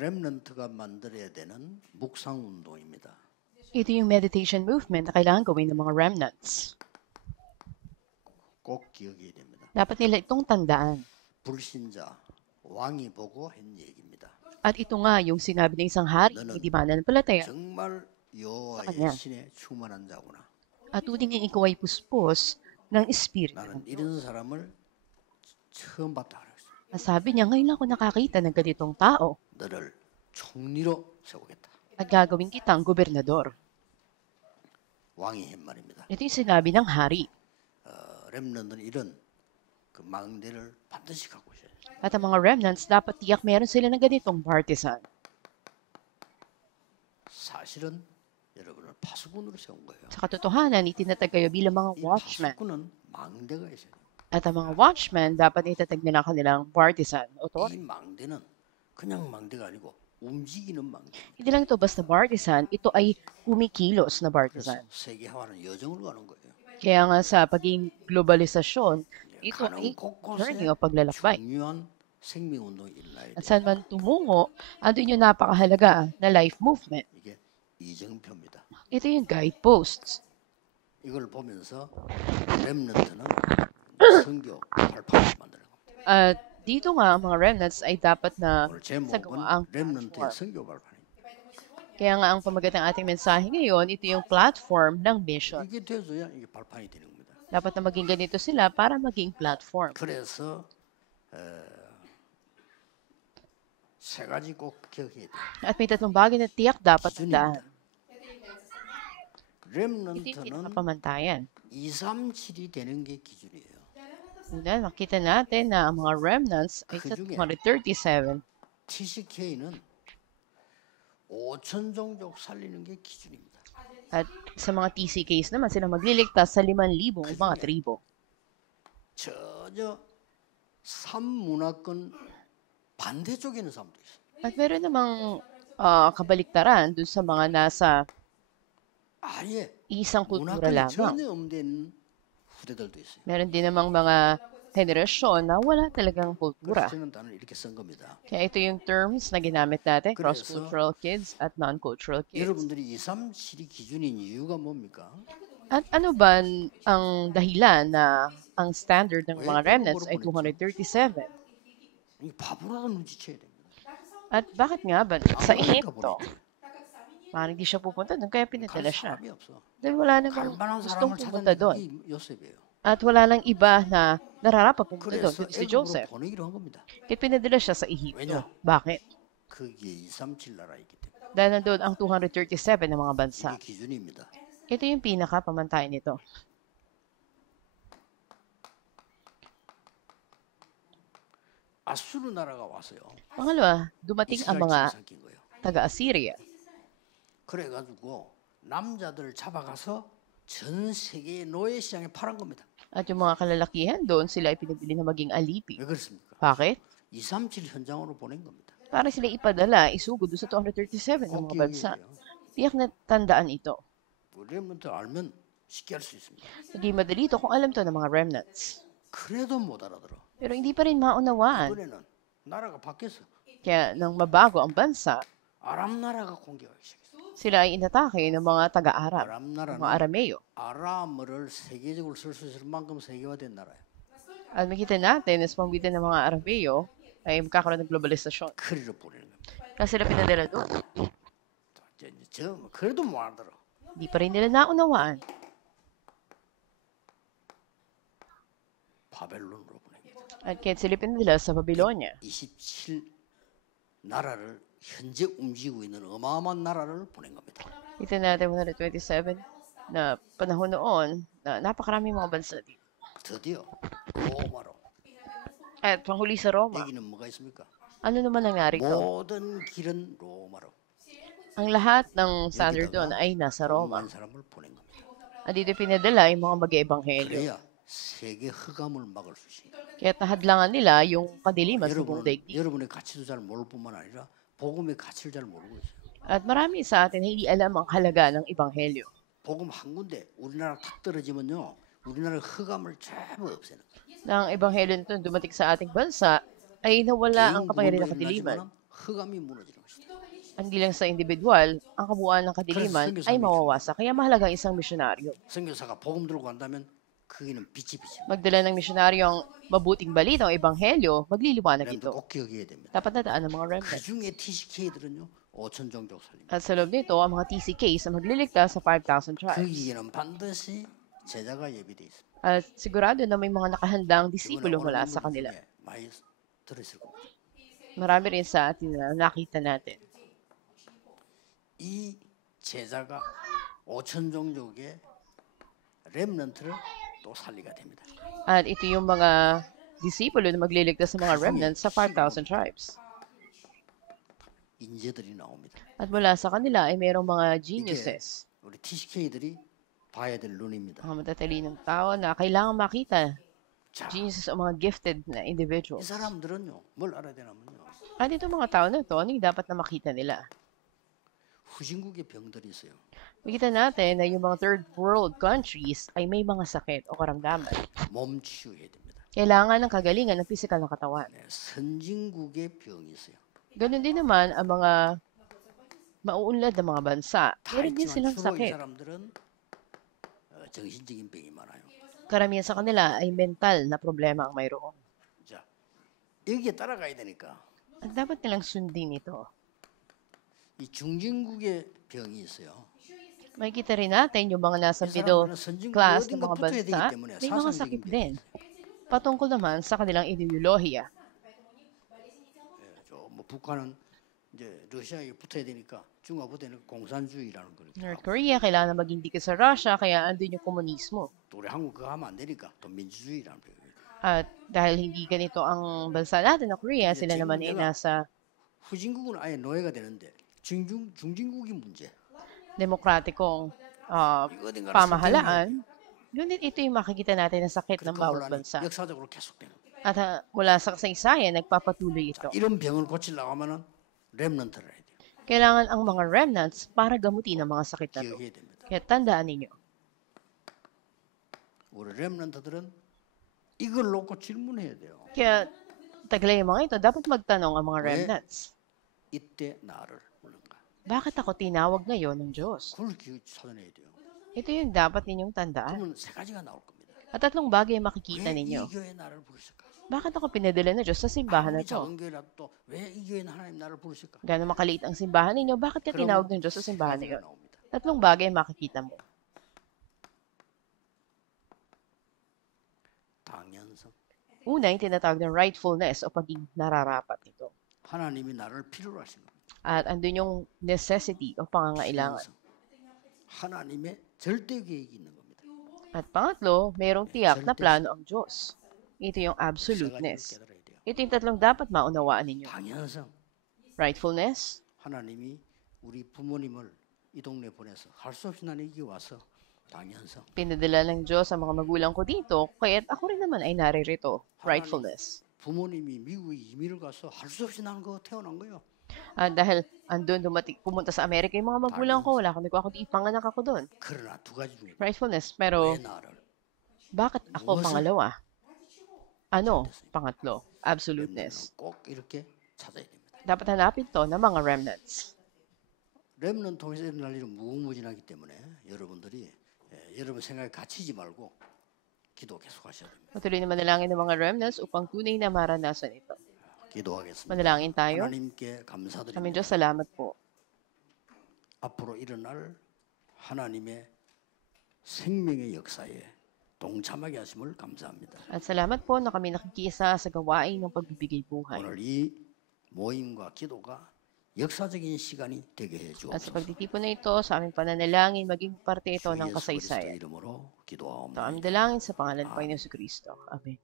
렘넌트가 만들어야 되는 묵상 운동입니다. Ito yung meditation movement na kailangan gawin ng mga remnants. 꼭 기억해야 됩니다. Dapat nila itong tandaan. 불신자 왕이 보고 한 얘기입니다. At ito nga yung sinabi ng isang hari, hindi mananampalataya. 정말 여호와의 kanya. 신에 충만한 자구나. At tuting ang ikaw ay puspos ng Espiritu. 나는 이런 사람을 처음 봤다 그랬어요. Sabi niya, ngayon ako nakakita ng ganitong tao. 너를 총리로 세우겠다. At gagawin kitang gobernador. 왕이 한 말입니다. Ito yung sinabi ng hari. 렘넌트는 이런 그 망대를 반드시 갖고 있어야 돼요. At ang mga remnants, dapat tiyak meron sila ng ganitong partisan. 사실은 여러분을 파수꾼으로 세운 거예요. Sa katotohanan, itinatag kayo bilang mga 이 watchmen. 파수꾼은 망대가 있어야 돼요. At ang mga watchmen, dapat itatag nila kanilang partisan. 이 망대는 그냥 망대가 아니고 움직이는 망대. Hindi lang ito basta partisan, ito ay kumikilos na 그래서 partisan. 세계화는 여정을 가는 거예요. Kaya nga sa pagiging globalisasyon, ito 가는 ay 곳곳에 journey o paglalakbay. 중요한 생명운동이 일어나야 At 돼요. saan man tumungo, andun yung napakahalaga na life movement. 이게 이정표입니다. Ito yung guideposts. 이걸 보면서 렘넌트는 선교 발판을 만드는 겁니다. At dito nga, ang mga remnants ay dapat na 오늘 제목은 sagawa ang 렘넌트의 platform. 선교 발판입니다. Kaya nga ang pamagat ng ating mensahe ngayon, ito yung platform ng mission. 이게 돼서야 이게 발판이 되는 겁니다. Dapat na maging ganito sila para maging platform. 그래서 세 가지 꼭 기억해야 돼요. At may tatlong bagay na tiyak dapat tandaan. Ito yung 렘넌트는 pinakapamantayan. 237이 되는 게 기준이에요. Una, nakita natin na ang mga remnants ay sa 237. TCK는 5천 종족 살리는 게 기준입니다. At sa mga TCKs naman, sila magliligtas sa 5,000 mga tribo. 전혀 삼문화권 반대쪽에 있는 사람도 있어요. At meron namang kabaliktaran dun sa mga nasa 아예 isang kultura 문화권이 lamang. 전혀 없는 후대들도 있어요. Meron din namang mga henerasyon na wala talagang 그래서 kultura. 저는 단어를 이렇게 쓴 겁니다. Kaya ito yung terms na ginamit natin, 그래서 cross-cultural kids at non-cultural kids. 여러분들이 237이 기준인 이유가 뭡니까? At ano ba ang dahilan na ang standard ng mga remnants ay 237? 이 바보라도 눈치채야 됩니다. At bakit nga ba sa 아무나 Ehipto? 보니까 Parang hindi siya pupunta doon, kaya 갈 pinadala siya. 사람이 없어. Dahil wala namang 갈만한 gustong 사람을 pumunta 찾는 doon. 게 요셉이에요. At wala lang iba na nararapat pumunta doon, 그래서 kundi si 애굽으로 Joseph. 보내기로 한 겁니다. Kaya pinadala siya sa Ehipto. 왜냐? Bakit? 거기에 237 나라 있기 때문에 Dahil nandun ang 237 ng mga bansa. 이게 기준입니다. Ito yung pinaka-pamantayan nito. 아수르 나라가 왔어요. Pangalawa, dumating ang 이스라엘 mga 침상킨 거예요. taga-Assyria. 그래가지고 남자들 잡아가서 전 세계의 노예 시장에 팔은 겁니다. At yung mga kalalakihan doon, sila ay pinabili na maging alipi. 왜 그렇습니까? Bakit? 237 현장으로 보낸 겁니다. Para sila ipadala, isugod doon sa 237 ng 꼭 mga bansa. 기억해야 돼요. Tiyak na tandaan ito. 렘넌트 알면 쉽게 할 수 있습니다. Naging madali ito kung alam to ng mga remnants. 그래도 못 알아들어. Pero hindi pa rin maunawaan. 이번에는 나라가 바뀌었어. Kaya nang mabago ang bansa, 아람 나라가 공격하기 시작했어. sila ay inatake ng mga taga-Arab, 아람 mga 나라는 Arameo. 아람어를 세계적으로 쓸 수 있을 만큼 세계화된 나라예요. At makita natin, sa pamamagitan ng mga Arameo, ay magkakaroon ng globalisasyon. 그리로 보내는 겁니다. Kaya sila pinadala doon. 그래도 못 알아들어. Hindi pa rin nila naunawaan. 바벨론으로 보냅니다. At kaya sila pinadala sa Babylonia. 27 나라를 현재 움직이고 있는 어마어마한 나라를 보낸 겁니다. Ito natin 127 na panahon noon na napakaraming mga bansa dito. 드디어 로마로. At panghuli sa Roma, 여기는 뭐가 있습니까? ano naman nangyari ko? 모든 길은 로마로. Ang lahat ng standard doon ay nasa Roma. 많은 사람을 보낸 겁니다. At dito pinadala yung mga mag-eebanghelyo. 그래야 세계 흑암을 막을 수 있습니다. Kaya nahadlangan nila yung kadiliman sa buong daigdig. 여러분의 가치도 잘 모를 뿐만 아니라 복음의 가치를 잘 모르고 있어요. At marami sa atin hindi alam ang halaga ng ebanghelyo. 복음 한 군데 우리나라 탁 떨어지면요, 우리나라 흑암을 전부 없애는 거예요. Na ang ebanghelyo nito dumating sa ating bansa ay nawala ang 개인 kapangyarihan ng 구원도 kadiliman. 일어나지만 흑암이 무너지는 것이다. Hindi lang sa individual, ang kabuuan ng kadiliman ay mawawasak. Kaya mahalaga ang isang misyonaryo. 선교사가 복음 들고 간다면 거기는 빛이 비칩니다. Magdala ng misyonaryo ang mabuting balita o ebanghelyo, magliliwanag 여러분들 ito. 꼭 기억해야 됩니다. Dapat nataan ng mga 그 remnant. 중에 TCK들은요 5천 종족 살립니다. At sa loob nito, ang mga TCKs na magliligtas sa 5,000 tribes. 거기에는 반드시 제자가 예비돼 있습니다. At sigurado na may mga nakahandang disipulo 이거는 mula 오늘 sa kanila. 중에 많이 들으실 겁니다. Marami rin sa atin na nakita natin. 이 제자가 5천 종족의 렘넌트를 또 살리게 됩니다. At ito yung mga disipulo na magliligtas sa mga remnants sa 5,000 tribes. 인재들이 나옵니다. At mula sa kanila ay mayroong mga 이게 geniuses, 우리 TCK들이 봐야 될 눈입니다. mga matatalinong tao na kailangan makita. 자, Geniuses o mga gifted na 이 individuals. 사람들은요 뭘 알아야 되냐면요 At ito mga tao na ito, ano yung dapat na makita nila? 후진국의 병들이 있어요. Makita natin na yung mga third world countries ay may mga sakit o karamdaman. 몸 치유해야 됩니다. Kailangan ng kagalingan ng physical na katawan. 네, 선진국의 병이 있어요. Ganun din naman ang mga mauunlad na mga bansa. 다 Meron din 있지만 silang 주로 이 sakit. 사람들은 정신적인 병이 많아요. Karamihan sa kanila ay mental na problema ang mayroon. 자, 여기에 따라가야 되니까 At dapat nilang sundin ito. 이 중진국의 병이 있어요. Makikita rin natin yung mga nasa 이 middle 사람들은 선진국 class ng 어딘가 mga 붙어야 되기 bansa, 때문에 may mga 사상적인 sakit 병이 din. 있어요. Patungkol naman sa kanilang ideolohiya. 뭐 북한은 이제 러시아에 붙어야 되니까 중국과 붙어야 되니까 공산주의라는 거니까 North Korea, kailangan maging dikit sa Russia, kaya andun yung komunismo. 또 우리 한국 그거 하면 안 되니까 또 민주주의라는 병이 At dahil hindi ganito ang bansa natin na Korea, sila naman ay nasa 후진국은 아예 노예가 되는데 중진국이 문제. demokratikong 이거 어딘가를 pamahalaan. Ngunit ito yung makikita natin na sakit ng 그러니까 bawat 혼란이 bansa. 역사적으로 계속되는. At mula sa kasaysayan, nagpapatuloy ito. 이런 병을 고치려고 하면은 렘넌트를 해야 돼요. Kailangan ang mga remnants para gamutin ang mga sakit na ito. 기억해야 됩니다. Kaya tandaan ninyo, 우리 렘넌트들은 이걸 놓고 질문해야 돼요. kaya taglay mga ito, dapat magtanong ang mga 왜? remnants. 이때 나를 부른가? Bakit ako tinawag ngayon ng Diyos? 그걸 찾아내야 돼요. Ito yung dapat ninyong tandaan. 그러면 세 가지가 나올 겁니다. At tatlong bagay ang 왜 makikita 이 ninyo. 교회 나를 부르실까? Bakit ako pinadala ng Diyos sa simbahan na 아무리 ito? 작은 교회라도 또 왜 이 교회는 하나님 나를 부르실까? Gano'ng makaliit ang simbahan ninyo, bakit ka tinawag ng Diyos sa 세 simbahan na 가지가 yun? 나옵니다. Tatlong bagay ang makikita mo. 당연성. Una, yung tinatawag ng rightfulness o pagiging nararapat nito. 하나님이 나를 필요로 하신 겁니다. At andun yung necessity o pangangailangan. 필요성. 하나님의 절대 계획이 있는 겁니다. At pangatlo, mayroong tiyak na plano ang Diyos. Ito yung 세 가지를 absoluteness. 깨달아야 돼요. Ito yung tatlong dapat maunawaan ninyo. 당연성. Rightfulness, 하나님이 우리 부모님을 이 동네 보내서 할 수 없이 나는 여기 와서 당연성. pinadala ng Diyos ang mga magulang ko dito, kaya't ako rin naman ay naririto. Rightfulness. 부모님이 미국에 이민을 가서 할 수 없이 나는 거 태어난 거예요. At dahil andun pumunta sa Amerika yung mga magulang ko, wala akong nagawa kundi ipanganak ako doon. 그러나 두 가지 중에 Rightfulness, pero 왜 나를 bakit ako 무엇을 pangalawa? Ano? 선택했어요? Pangatlo, absoluteness. 렘넌트는 꼭 이렇게 찾아야 됩니다. Dapat hanapin to ng mga remnants. 렘넌트 통해서 일어날 일은 무궁무진하기 때문에 여러분들이 여러분 생각에 갇히지 말고 기도 계속 하셔야 됩니다. Patuloy na manalangin ng mga remnants upang tunay na maranasan ito. 기도하겠습니다. Manalangin tayo. 하나님께 Aming 감사드립니다. Diyos, salamat po. 앞으로 일어날 하나님의 생명의 역사에 동참하게 하심을 감사합니다. At salamat po na kami nakikisa sa gawain ng pagbibigay buhay. 오늘 이 모임과 기도가 역사적인 시간이 되게 해 At sa 주옵소서. pagtitipon na ito, sa aming pananalangin, maging parte ito 주 ng 예수 그리스도 kasaysayan. 이름으로 Ito ang 기도하옵나이다. aming dalangin sa pangalan ng Panginoon Kristo. Amen.